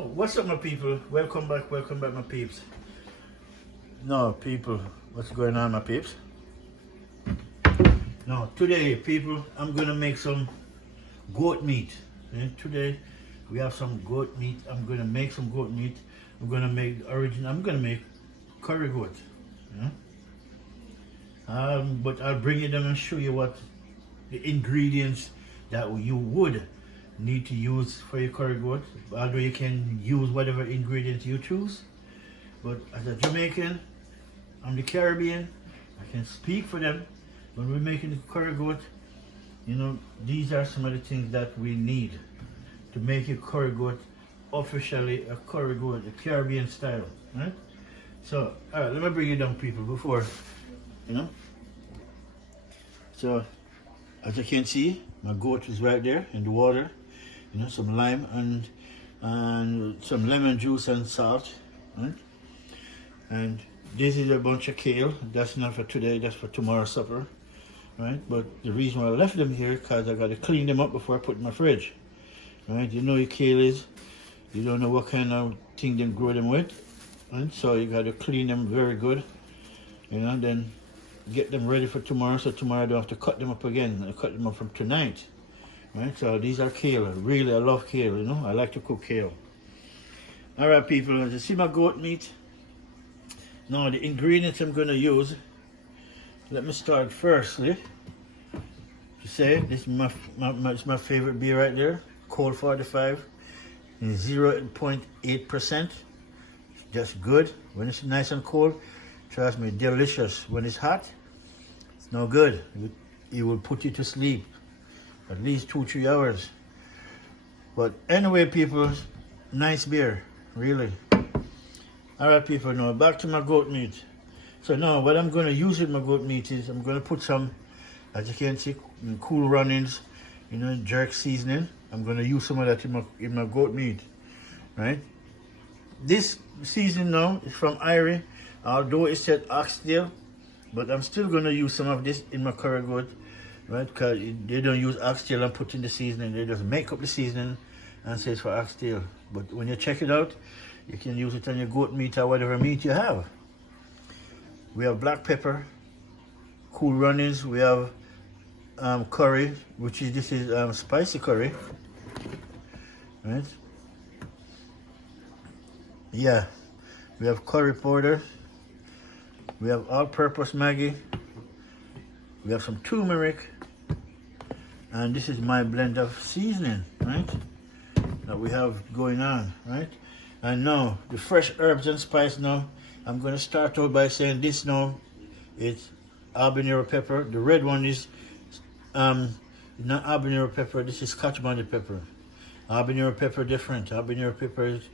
Oh, what's up, my people? Welcome back, my peeps. No, people, what's going on, my peeps? No, today, people, I'm gonna make some goat meat. Today, we have some goat meat. I'm gonna make some goat meat. I'm gonna make curry goat. But I'll bring it down and show you what the ingredients that you would need to use for your curry goat. Although you can use whatever ingredients you choose, but as a Jamaican, I'm the Caribbean, I can speak for them. When we're making the curry goat, you know, these are some of the things that we need to make your curry goat officially a curry goat, the Caribbean style, right? So, all right, let me bring you down, people, before, you know. So, as you can see, my goat is right there in the water. You know, some lime and some lemon juice and salt, right? And this is a bunch of kale. That's not for today, that's for tomorrow's supper, right? But the reason why I left them here, because I got to clean them up before I put in my fridge, right? You know your kale is, you don't know what kind of thing they grow them with, right? So you got to clean them very good, you know, then get them ready for tomorrow, so tomorrow I don't have to cut them up again. I cut them up from tonight. Right, so these are kale. Really, I love kale, you know. I like to cook kale. All right, people, as you see my goat meat. Now, the ingredients I'm going to use. Let me start firstly. To say, this is my favorite beer right there. Cold 45. 0.8%. Just good. When it's nice and cold, trust me, delicious. When it's hot, it's no good. It will put you to sleep. At least 2-3 hours. But anyway, people, nice beer, really. All right, people, now back to my goat meat. So now what I'm going to use with my goat meat is I'm going to put some, as you can see, Cool Runnings, you know, jerk seasoning. I'm going to use some of that in my goat meat, right? This seasoning now is from Irie, although it said oxtail, but I'm still going to use some of this in my curry goat. Right, because they don't use oxtail and put in the seasoning. They just make up the seasoning and say it's for oxtail. But when you check it out, you can use it on your goat meat or whatever meat you have. We have black pepper, Cool Runnings. We have curry, this is spicy curry. Right? Yeah, we have curry powder. We have all-purpose Maggi. We have some turmeric. And this is my blend of seasoning, right? That we have going on, right? And now, the fresh herbs and spice now, I'm going to start out by saying this now, it's habanero pepper. The red one is not habanero pepper, this is Scotch bonnet pepper. Habanero pepper different. Habanero pepper is,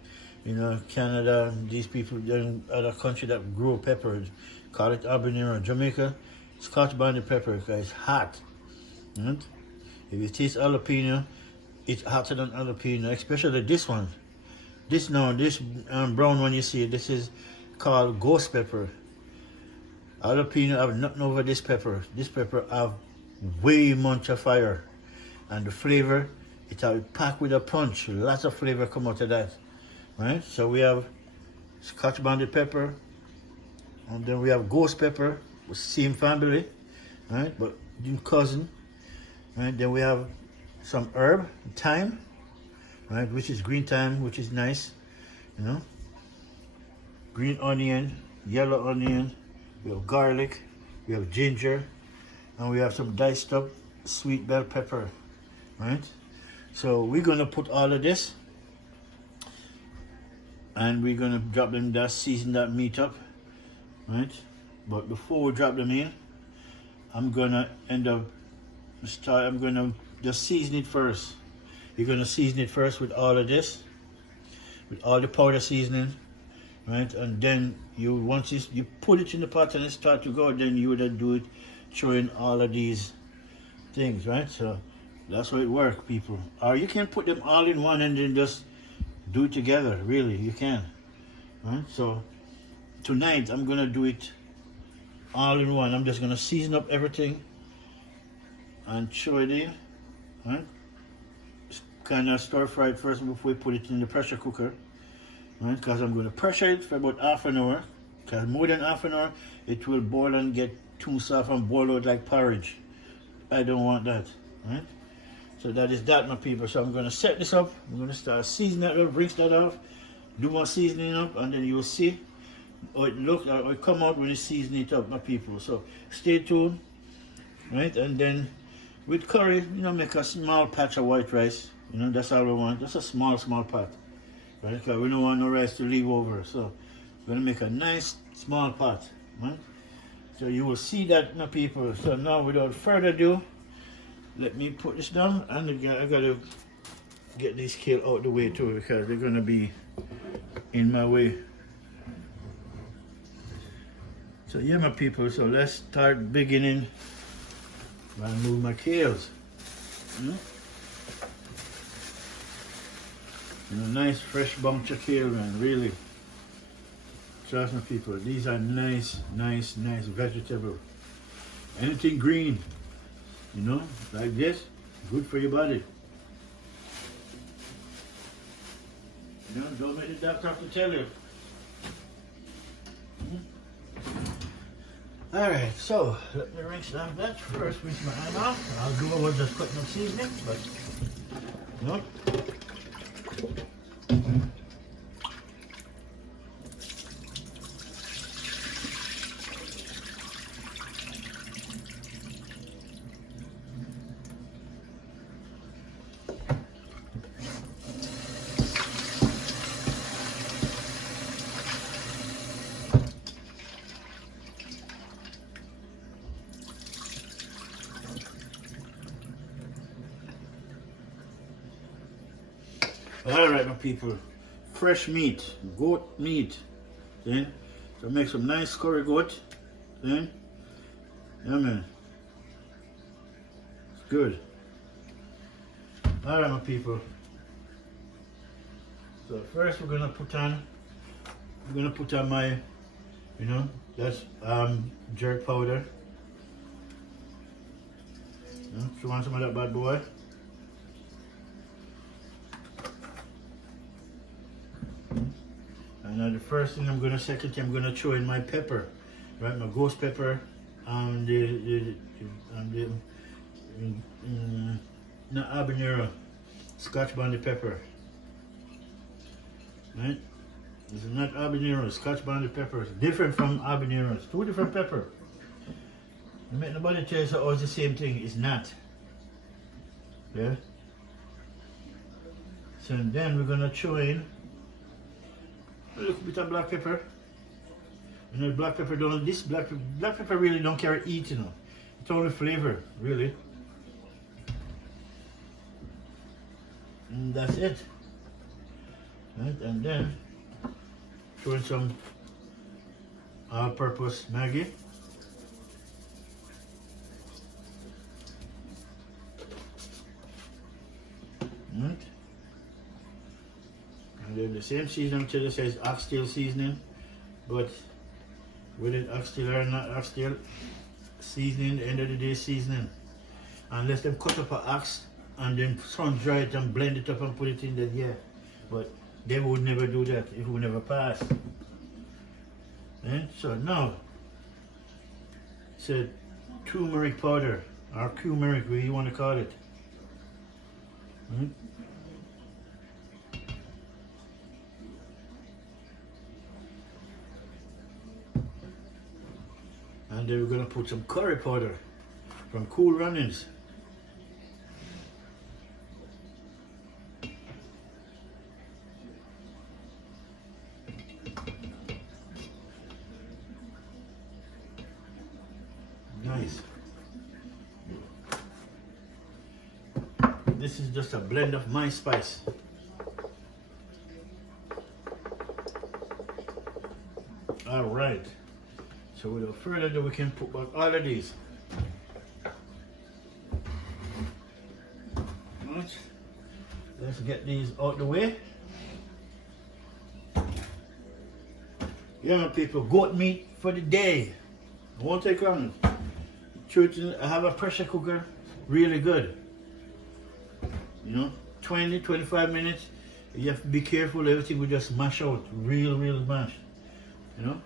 you know, Canada, these people in other country that grow peppers, call it habanero. Jamaica, Scotch bonnet pepper, because it's hot, right? If you taste jalapeno, it's hotter than jalapeno, especially this one. This brown one you see, this is called ghost pepper. Jalapeno have nothing over this pepper. This pepper have way much of fire. And the flavor, it have packed with a punch. Lots of flavor come out of that. Right? So we have Scotch bonnet pepper. And then we have ghost pepper, same family. Right? But cousin. Right, then we have some herb, thyme, right, which is green thyme, which is nice, you know. Green onion, yellow onion, we have garlic, we have ginger, and we have some diced up sweet bell pepper, right? So we're gonna put all of this, and we're gonna drop them, season that meat up, right? But before we drop them in, I'm gonna just season it first. You're gonna season it first with all of this, with all the powder seasoning, right? And then once you put it in the pot and it start to go, then you would do it showing all of these things, right? So that's how it works, people. Or you can put them all in one and then just do it together. Really, you can, right? So tonight I'm gonna do it all in one. I'm just gonna season up everything and show it in, right? Kind of stir fry it first before we put it in the pressure cooker. right? Because I'm going to pressure it for about half an hour. Because more than half an hour, it will boil and get too soft and boil out like porridge. I don't want that, right? So that is that, my people. So I'm going to set this up. I'm going to start seasoning that up, rinse that off, do more seasoning up, and then you'll see how it looks, how it come out when you season it up, my people. So stay tuned, right? And then with curry, you know, make a small patch of white rice. You know, that's all we want. Just a small pot, right? Because we don't want no rice to leave over. So we're going to make a nice small pot, right? So you will see that, my people. So now, without further ado, let me put this down, and I gotta get these kale out the way too, because they're gonna be in my way. So yeah, my people, so let's start beginning by move my kales. You know, nice fresh bunch of kale, man, really. Trust me, people, these are nice vegetables. Anything green, you know, like this, good for your body. You know, don't make the doctor have to tell you. Alright, so let me rinse down that first, rinse my hand off. I'll do over just putting up seasoning, but no. Alright, my people, fresh meat, goat meat, then, so make some nice curry goat, then, yeah man, it's good. Alright, my people, so first we're gonna put on my, you know, that's jerk powder. You know, you want some of that bad boy? And now the first thing I'm going to, second thing I'm going to throw in my pepper, right? My ghost pepper and not habanero, Scotch bonnet pepper, right? This is not habanero, Scotch bonnet pepper. It's different from habanero. It's two different pepper. You make nobody tell you oh, it's the same thing. It's not. Yeah. So then we're going to throw in a little bit of black pepper. You know, black pepper don't, this black pepper really don't carry heat, you know. It's only flavor, really. And that's it. Right, and then throw in some all-purpose Maggi. Right. And then the same seasoning until it says oxtail seasoning, but with it oxtail or not oxtail seasoning, the end of the day seasoning. Unless them cut up an ox and then sun dry it and blend it up and put it in there, yeah. But they would never do that, it would never pass. And so now, it's a turmeric powder, or turmeric, whatever you want to call it. Right? And then we're going to put some curry powder from Cool Runnings. Nice. This is just a blend of my spice. All right. So without further ado, we can put back all of these. Right. Let's get these out the way. Yeah, my people, goat meat for the day. It won't take long. Truth is, I have a pressure cooker, really good. You know, 20, 25 minutes, You have to be careful, everything will just mash out, real mash, you know.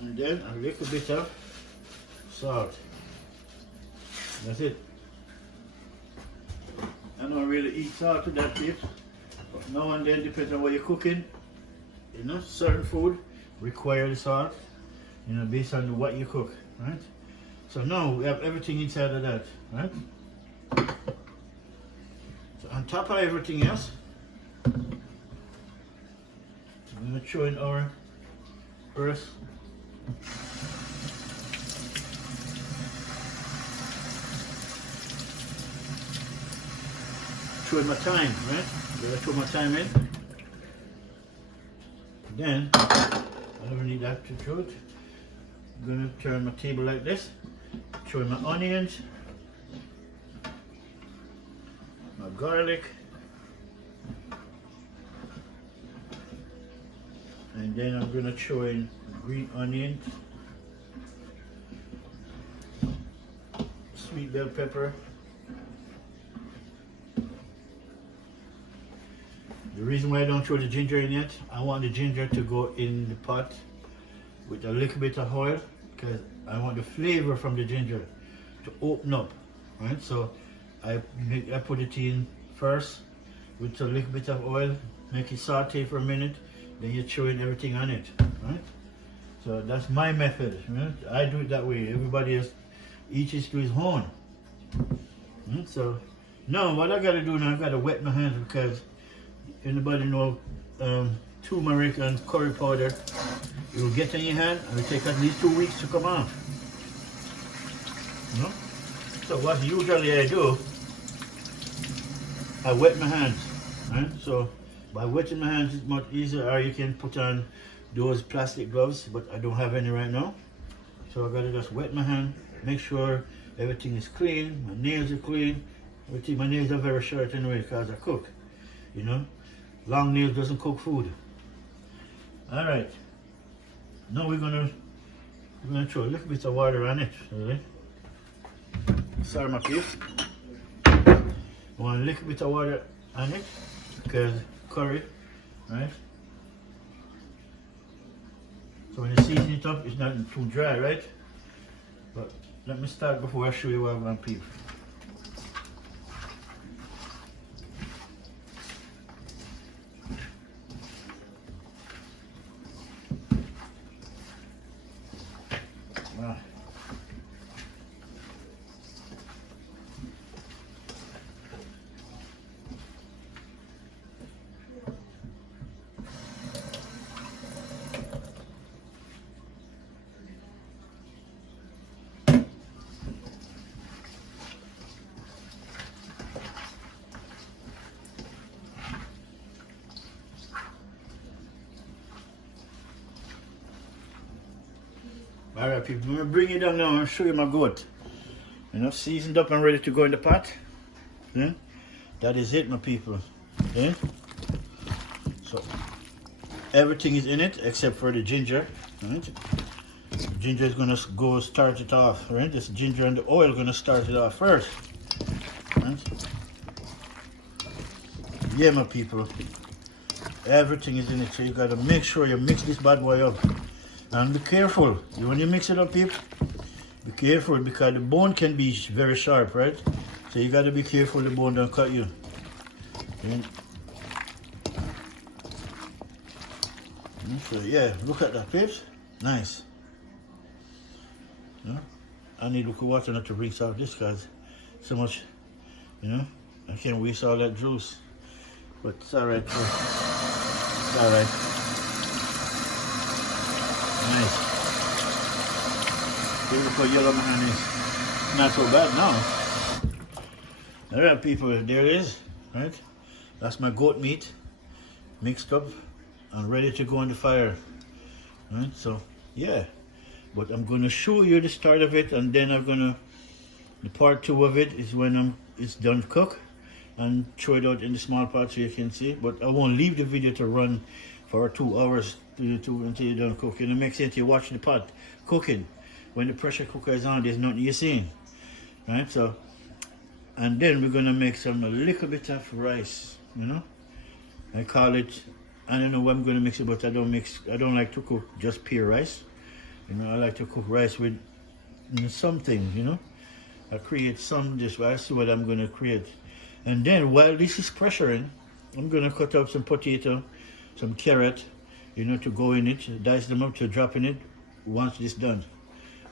And then a little bit of salt. That's it. I don't really eat salt with that bit, but now and then, depending on what you're cooking, you know, certain food require the salt, you know, based on what you cook, right? So now we have everything inside of that, right? So on top of everything else, we're going to throw in our earth. Throw in my thyme, right? Gonna throw my thyme in. Then I don't need that to throw it. I'm gonna turn my table like this. Throw in my onions, my garlic, and then I'm gonna throw in green onions, sweet bell pepper. The reason why I don't throw the ginger in yet, I want the ginger to go in the pot with a little bit of oil, because I want the flavor from the ginger to open up, right? So I put it in first with a little bit of oil, make it saute for a minute, then you throw in everything on it, right? So that's my method, right? I do it that way. Everybody else, each is to his own. Right? So now what I gotta do now, I gotta wet my hands, because anybody know turmeric and curry powder, it will get in your hand and it will take at least 2 weeks to come off. You know? So what usually I do, I wet my hands. Right? So by wetting my hands it's much easier, or you can put on those plastic gloves, but I don't have any right now. So I gotta just wet my hand, make sure everything is clean, my nails are clean. Everything, my nails are very short anyway because I cook, you know. Long nails doesn't cook food. All right. Now we're gonna throw a little bit of water on it. Really. Sorry, my piece. I want a little bit of water on it because curry, right? So when you season it up, it's not too dry, right? But let me start before I show you what I'm gonna peel. Alright people, I'm going to bring it down now and show you my goat. You know, seasoned up and ready to go in the pot. Yeah? That is it, my people. Yeah? So, everything is in it except for the ginger. Right? Ginger is going to go start it off. Right? This ginger and the oil are going to start it off first. Right? Yeah, my people. Everything is in it, so you got to make sure you mix this bad boy up. And be careful, when you mix it up, people, be careful because the bone can be very sharp, right? So you got to be careful the bone don't cut you. And so yeah, look at that, peeps. Nice. You know? I need look of water not to rinse out this because so much, you know, I can't waste all that juice. But it's alright, it's alright. Nice. See, look how yellow my hand is. Not so bad now. Alright people, there it is. Right? That's my goat meat. Mixed up and ready to go on the fire. Right? So yeah. But I'm gonna show you the start of it, and then I'm gonna, the part 2 of it is when it's done cook and throw it out in the small pot so you can see. But I won't leave the video to run for 2 hours until you're done cooking. It makes sense you watch the pot cooking. When the pressure cooker is on, there's nothing you're seeing. Right? So And then we're gonna make a little bit of rice, you know. I call it, I don't know what I'm gonna mix it, but I don't like to cook just pure rice. You know, I like to cook rice with something, you know. I create some dish, I see what I'm gonna create. And then while this is pressuring, I'm gonna cut up some potato, some carrot, you know, to go in it, dice them up to drop in it once this done.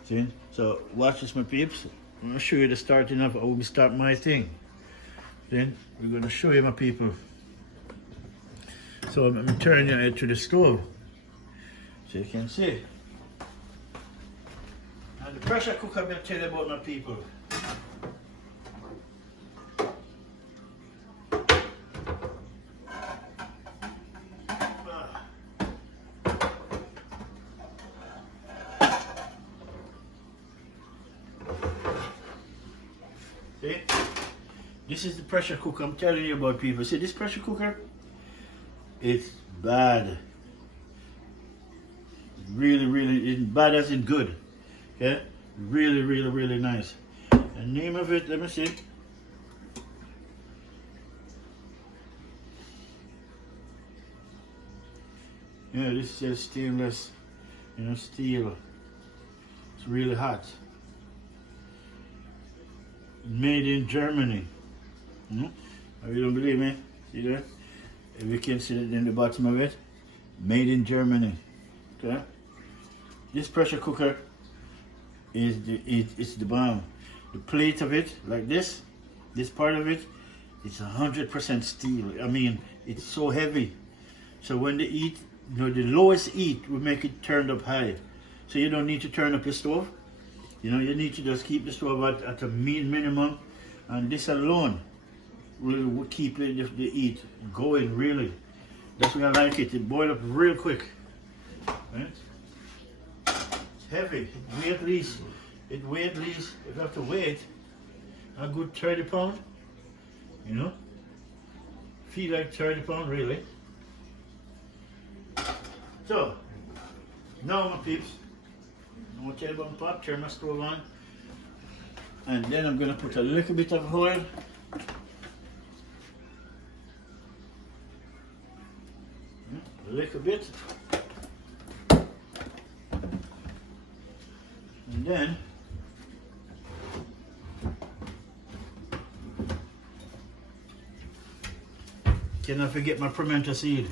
See? So watch this, my peeps. I'm gonna show you the starting of how we start my thing. Then we're gonna show you, my people. So I'm turning it to the stove, so you can see. And the pressure cooker I'm gonna tell you about, my people. See? This is the pressure cooker I'm telling you about, people. See this pressure cooker? It's bad. Really, it's bad as in good. Okay? Really nice. The name of it, let me see. Yeah, this says stainless, you know, steel. It's really hot. Made in Germany. If you don't believe me, see that? If you can see it in the bottom of it, made in Germany. Okay. This pressure cooker is it's the bomb. The plate of it, like this part of it, it's 100% steel. I mean, it's so heavy. So when they eat, you know, the lowest heat will make it turned up high. So you don't need to turn up your stove. You know, you need to just keep the stove at a minimum, and this alone will keep the heat going, really. That's why I like it. It boils up real quick. Right? It's heavy. It weighs at least, if you have to weigh it, a good 30 pounds. You know? Feel like 30 pounds, really. So, now my peeps, I'm going to tell you about pot, turn my stove on, and then I'm going to put a little bit of oil. A little bit. And then cannot forget my pimento seed.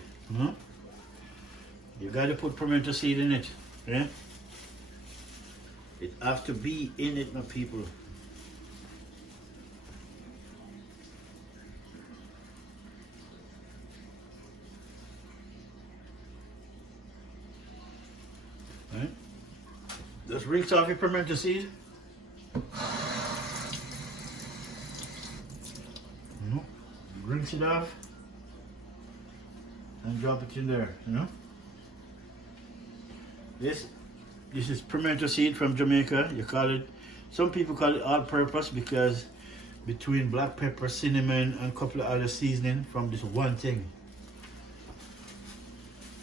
You got to put pimento seed in it. Yeah? It has to be in it, my people. Right? Just rinse off your pimento seed. Rinse it off and drop it in there, you know. This is pimento seed from Jamaica. You call it, some people call it all-purpose because between black pepper, cinnamon, and a couple of other seasoning from this one thing.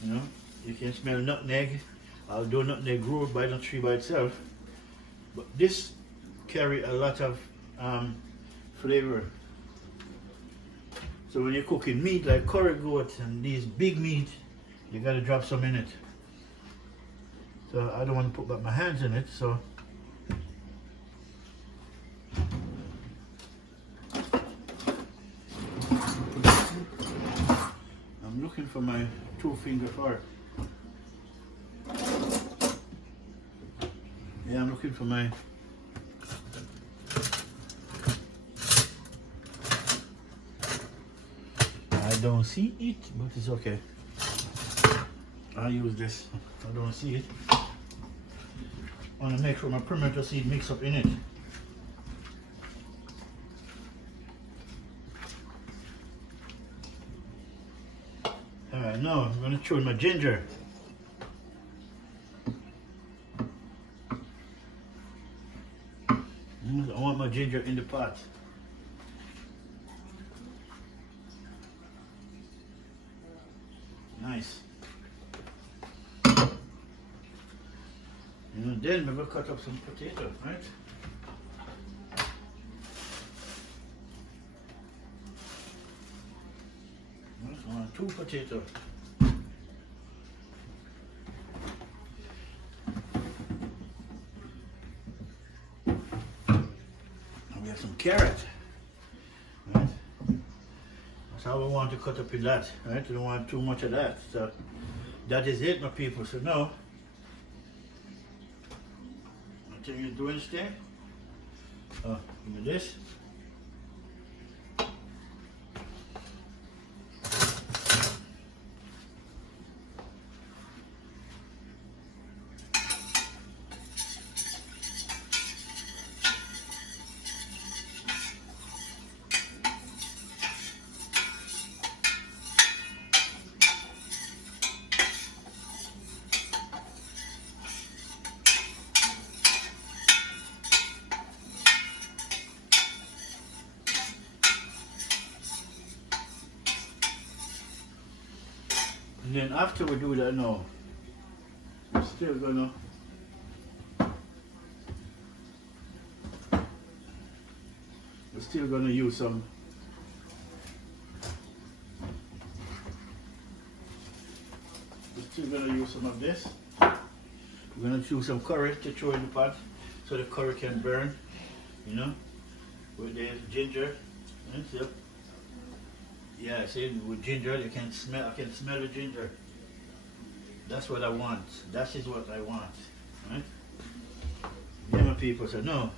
You know, you can smell nutmeg, although nutmeg grows by the tree by itself. But this carry a lot of flavor. So when you're cooking meat like curry goat and these big meat, you gotta drop some in it. So I don't want to put back my hands in it, so I'm looking for my 2-finger fork. Yeah, I'm looking for my I don't see it, but it's okay. I'll use this. I don't see it. I want to make sure my pimento seed mix up in it. Alright, now I'm going to throw in my ginger. I want my ginger in the pot. Nice. And then we will cut up some potato, right? 2 potatoes. And we have some carrot. Right? That's how we want to cut up in that. Right? We don't want too much of that. So that is it, my people. So now, I think you're doing this thing. Oh, give me this. And then after we do that now, we're still gonna use some of this. We're gonna use some curry to throw in the pot so the curry can burn, you know, with the ginger. Right? So, yeah, see, with ginger, I can smell the ginger. That's what I want. That is what I want. Right? Yeah, my people said no.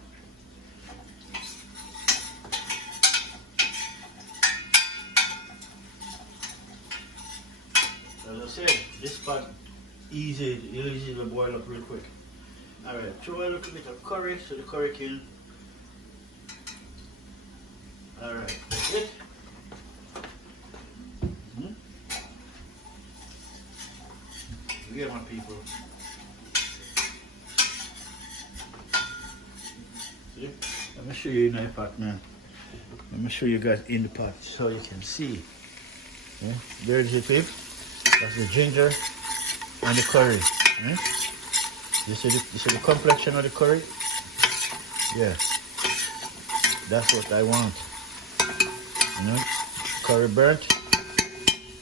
As I said, this pot easy to boil up real quick. Alright, throw a little bit of curry so the curry can. Alright, that's it. Yeah, my people. See? Let me show you in the pot, man. Let me show you guys in the pot so you can see. Yeah? There's the pig. That's the ginger and the curry. Yeah? You see the complexion of the curry? Yeah. That's what I want. You know? Curry burnt.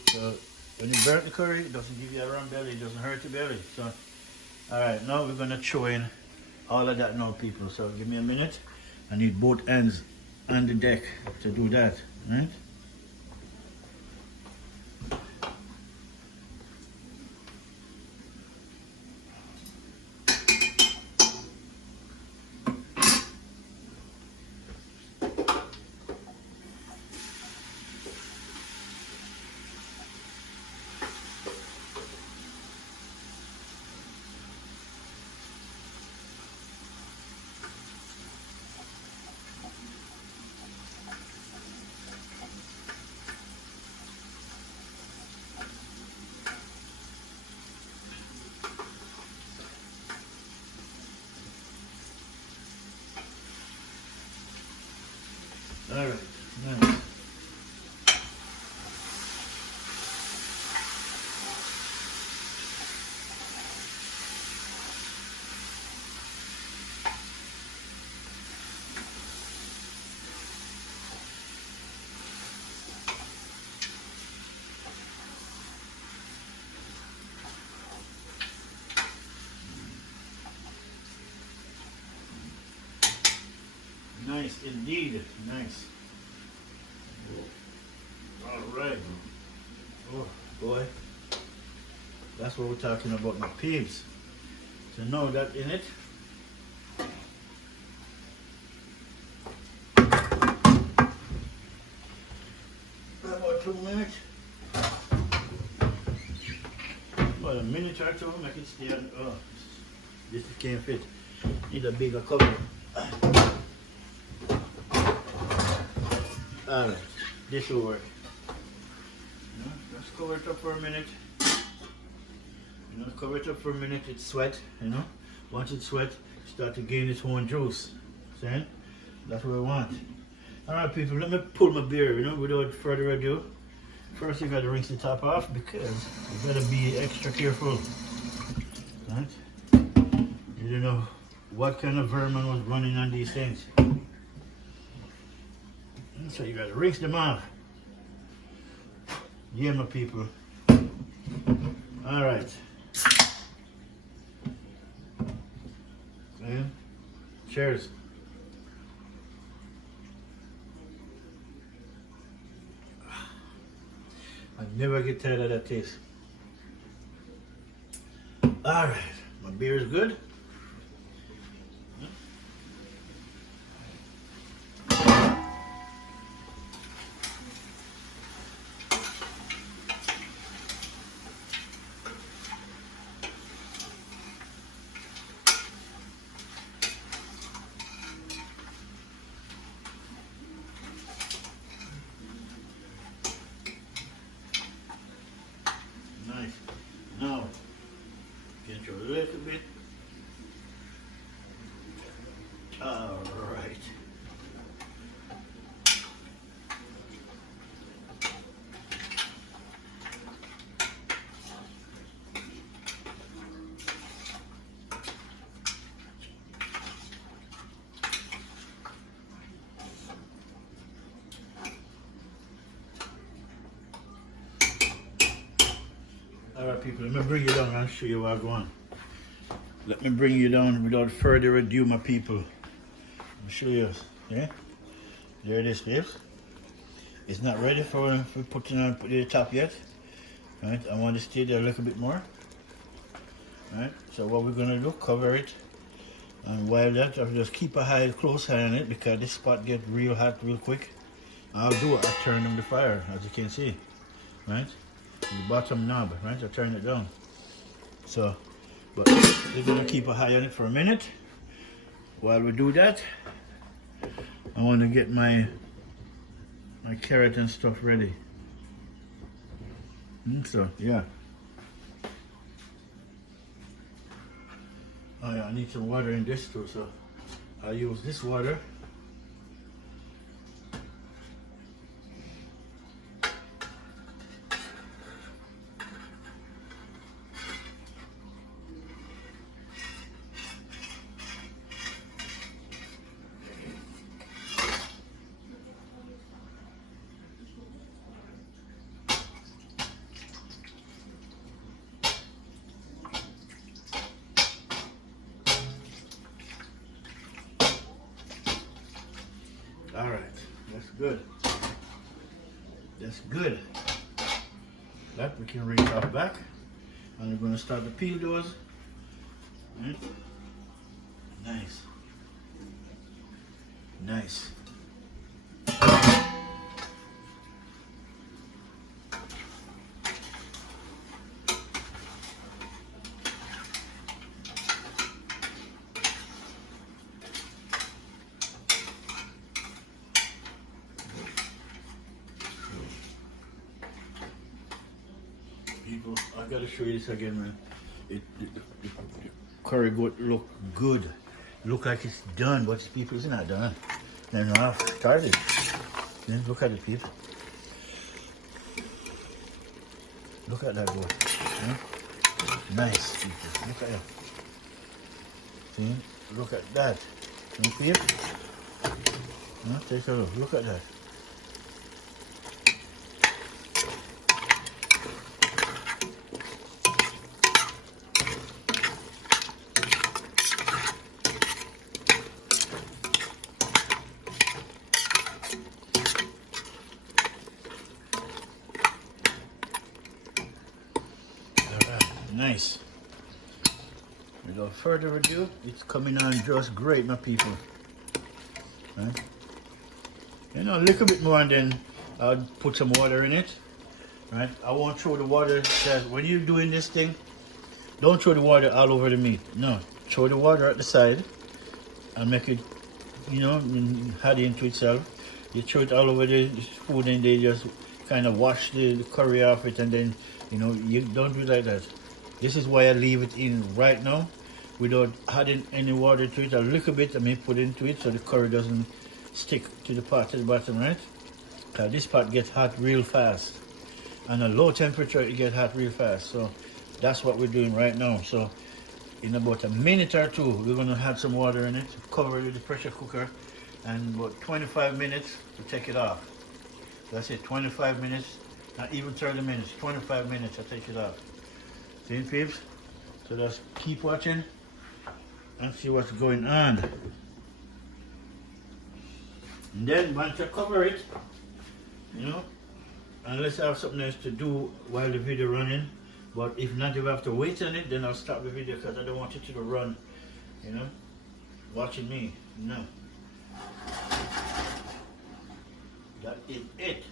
So when you burn the curry, it doesn't give you a round belly, it doesn't hurt your belly. So, alright, now we're gonna throw in all of that now, people. So give me a minute. I need both ends on the deck to do that, right? Alright, nice. Nice indeed, nice. All right. Oh boy, that's what we're talking about, my peeps. So now that in it, about 2 minutes, about a minute or two, make it stay on. Oh, this can't fit. Need a bigger cover. Alright, this will work. You know, let's cover it up for a minute. You know, cover it up for a minute, it's sweat, you know. Once it's sweat, start to gain its own juice. See? That's what I want. Alright people, let me pull my beer, you know, without further ado. First you gotta rinse the top off because you gotta be extra careful. Right? You don't know what kind of vermin was running on these things. So you gotta rinse them off. Yeah, my people. All right. Okay. Cheers. I never get tired of that taste. All right, my beer is good. Nice. Now, get your little bit. All right. All right, people, let me bring you down and show you where I'm going. Let me bring you down without further ado, my people. I'll show you. Yeah? There it is, babes. It's not ready for putting on the top yet. Right? I want to stay there a little bit more. Right? So what we're gonna do, cover it. And while that, I'll just keep a close eye on it because this spot gets real hot real quick. I'll do it, I turn on the fire, as you can see. Right? The bottom knob, right? I turn it down. So, but we're gonna keep a eye on it for a minute. While we do that, I want to get my carrot and stuff ready. So, yeah. Oh yeah, I need some water in this too, so I'll use this water. All right, that's good. That's good. That we can rinse off back. And we're gonna start to peel those. Right. Nice. Nice. People, I gotta show you this again, man. The curry goat look good. Look like it's done, but people, it's not done. They're not started. Then look at it, people. Look at that goat. Yeah? Nice, people. Look at that. See? Look at that. See, people? Yeah? Take a look. Look at that. Nice. Without further ado, it's coming on just great, my people. Right? You know, a little bit more and then I'll put some water in it. Right? I won't throw the water, because when you're doing this thing, don't throw the water all over the meat. No, throw the water at the side and make it, you know, add into itself. You throw it all over the food and they just kind of wash the curry off it, and then, you know, you don't do it like that. This is why I leave it in right now without adding any water to it. A little bit I may put into it so the curry doesn't stick to the pot at the bottom, right? This pot gets hot real fast. And a low temperature, it gets hot real fast. So that's what we're doing right now. So in about a minute or two, we're gonna add some water in it, cover it with the pressure cooker, and about 25 minutes to take it off. That's it, 25 minutes Not even 30 minutes, 25 minutes, I take it off. See, peeps? So just keep watching and see what's going on. And then once you cover it, you know, unless I have something else to do while the video running, but if not, if I have to wait on it, then I'll stop the video because I don't want it to run, you know, watching me. No. That is it.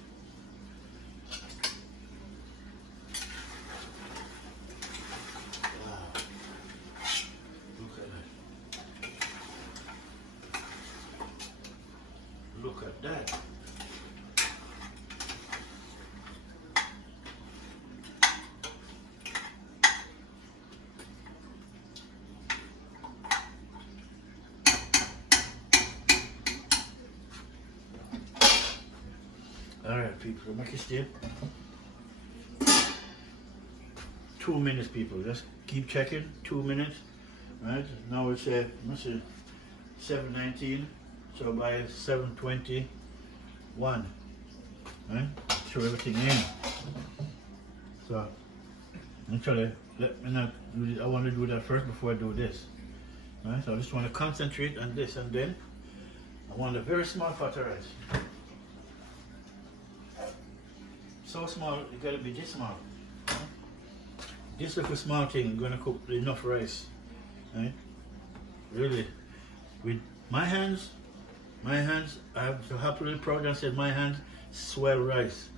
Wow. Look at that. Look at that. Alright people, make it stay. 2 minutes people, just keep checking, 2 minutes. Right, now it's let's see, 7:19, so by 7:21, right, throw everything in. So, actually, let me not do this. I want to do that first before I do this. Right, so I just want to concentrate on this, and then I want a very small pot of rice. So small, it gotta be this small. Right? This little small thing is gonna cook enough rice. Right? Really. With my hands, I'm so happily proud and said my hands swell rice.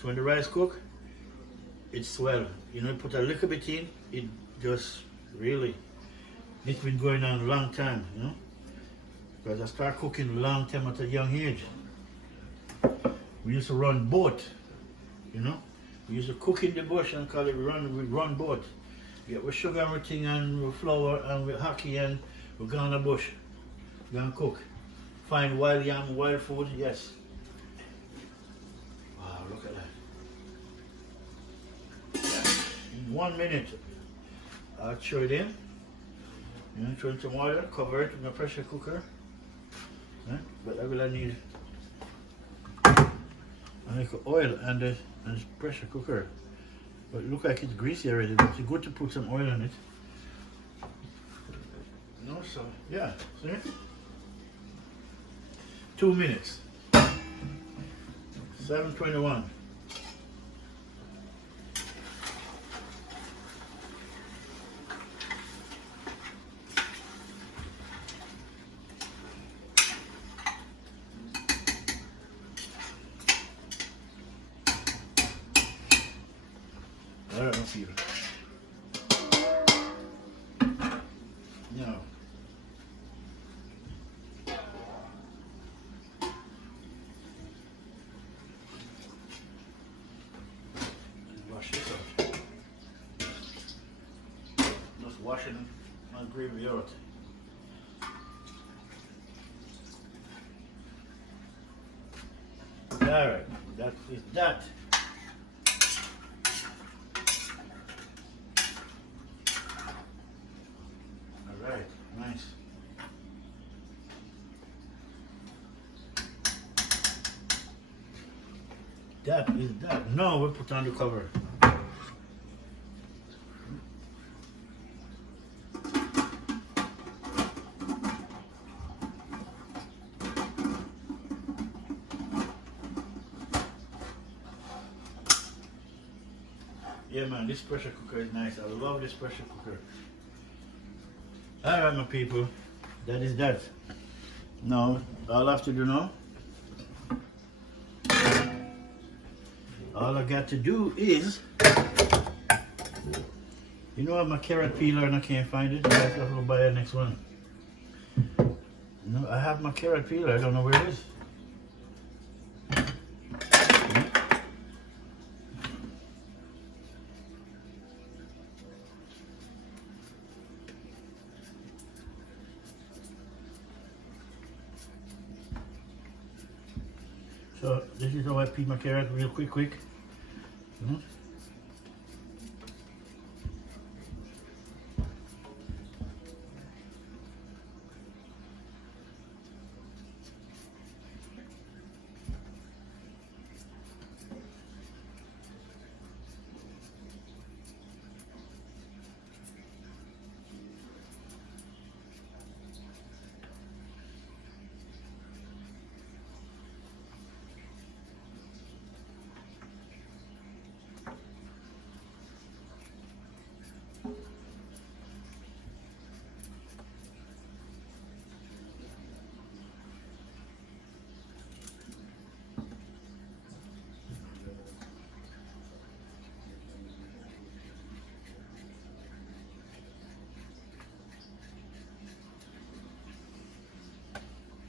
So when the rice cook, it swell. You know, put a little bit in, it just really, it's been going on a long time, you know. Because I started cooking a long time at a young age. We used to run boat. You know, we used to cook in the bush and call it run boat. Yeah, with sugar and everything and with flour and with hockey and we go on the bush. We go and cook. Find wild yam, wild food, yes. Wow, look at that. In 1 minute, I'll throw it in. You know, throw in some water, cover it with a pressure cooker. Right? But I will need oil and the pressure cooker. But it looks like it's greasy already, but it's good to put some oil on it. No, so yeah, see? 2 minutes. 7:21. Alright, let's see it. Now, wash this out. Just washing my gravy out. Alright, that is that. Nice. That is that. Now we put on the cover. Yeah man, this pressure cooker is nice. I love this pressure cooker. Alright my people, that is that. Now, all I have to do now, all I got to do is, you know, I have my carrot peeler and I can't find it, I have to go buy the next one. You know, I have my carrot peeler, I don't know where it is. So this is how I peel my carrot real quick.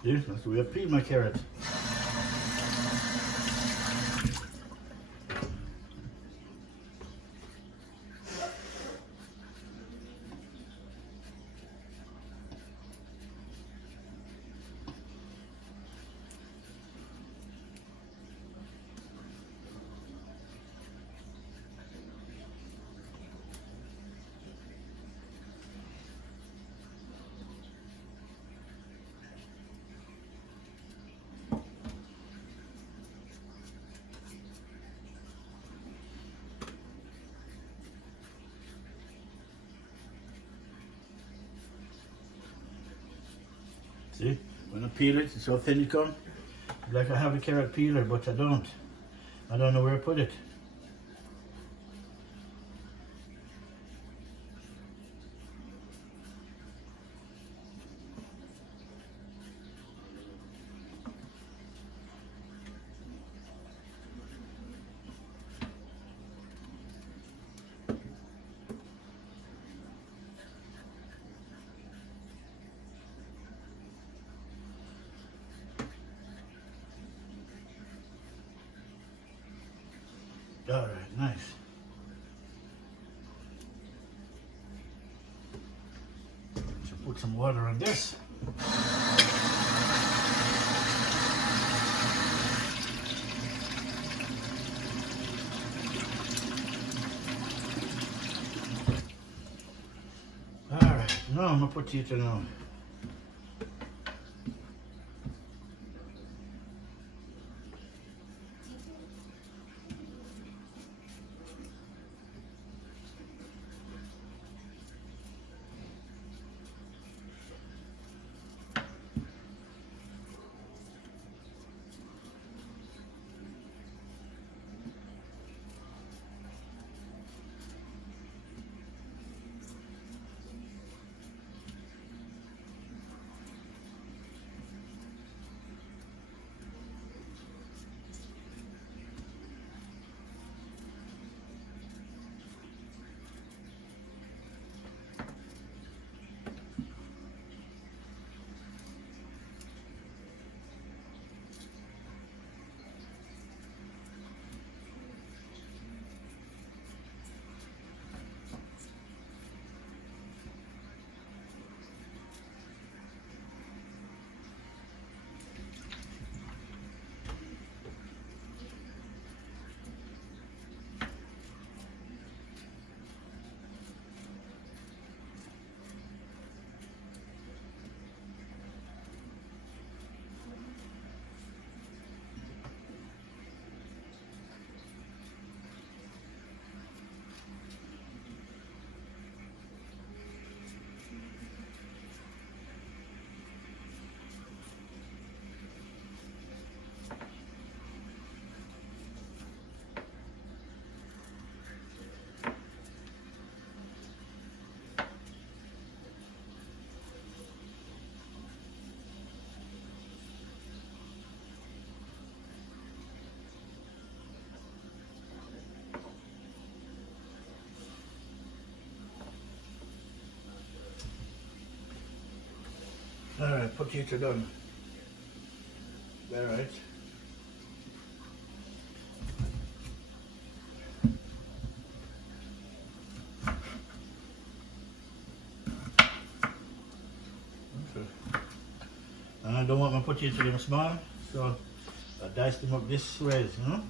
See, that's the way I peel my carrot. See, when I peel it, it's so thin it comes. Like I have a carrot peeler, but I don't. I don't know where I put it. All right, nice. So put some water on this. All right, now I'm gonna put it on. All right, potato done. All right. Okay. And I don't want my potato to be small, so I dice them up this way, you know?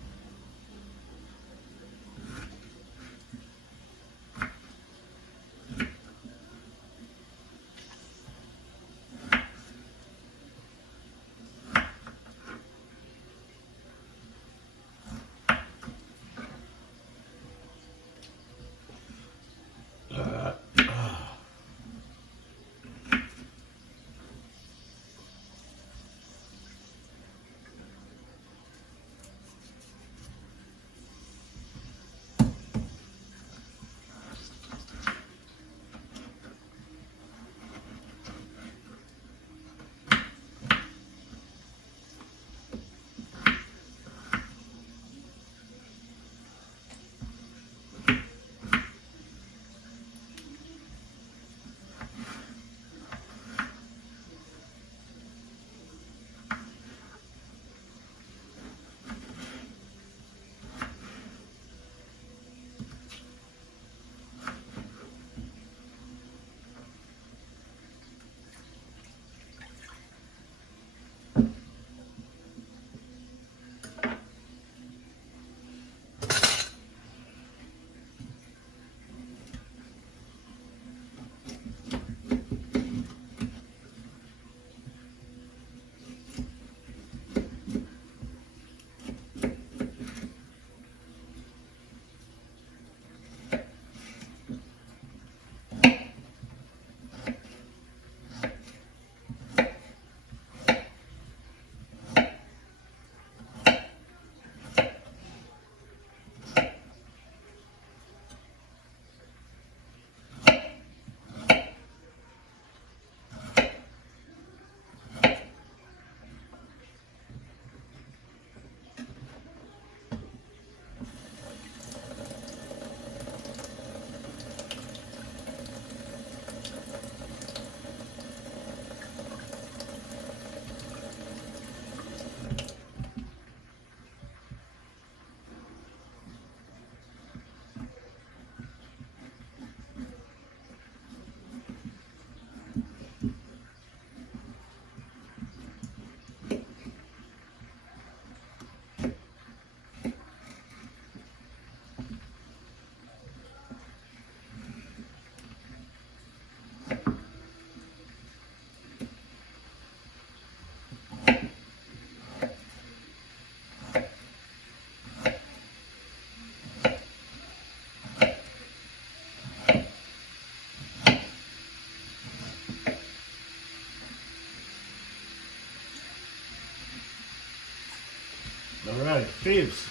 Alright, peeps.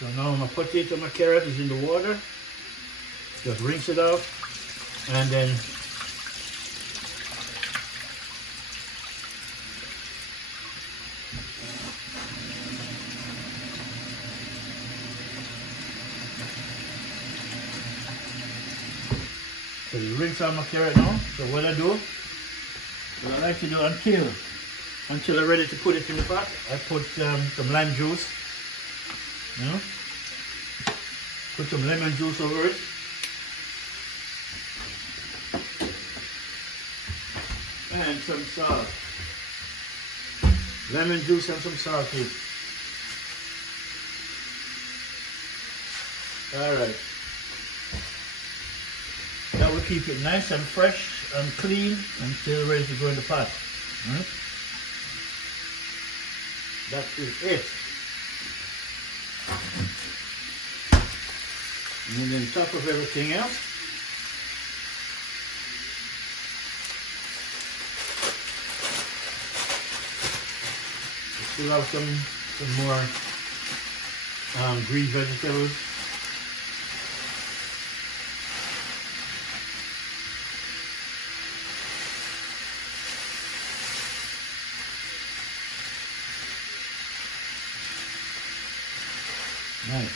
So now my potato, my carrot is in the water. Just rinse it off and then so you rinse out my carrot now. So what I do, what I like to do until I'm ready to put it in the pot, I put some lime juice. You know? Put some lemon juice over it. And some salt. Lemon juice and some salt too. Alright. That will keep it nice and fresh and clean until ready to go in the pot. Right? That is it. And then on top of everything else, we still have some more green vegetables. Nice.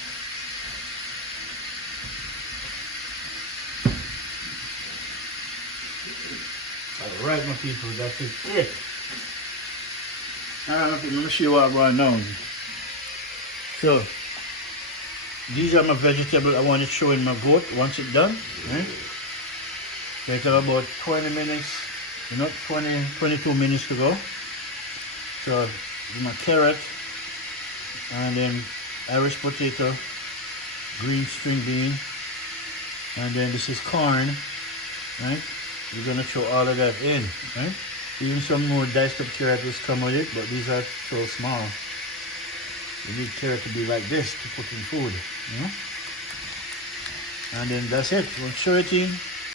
Alright, my people, that's it. Alright, my people, let me show you what I'm going now. So, these are my vegetables I want to show in my goat once it's done. Right? So it have about 20 minutes, 22 minutes to go. So, my carrot, and then Irish potato, green string bean, and then this is corn, right? We're gonna throw all of that in, right? Even some more diced up carrot just come with it, but these are so small. You need carrot to be like this to put in food, you know? And then that's it. We'll show it in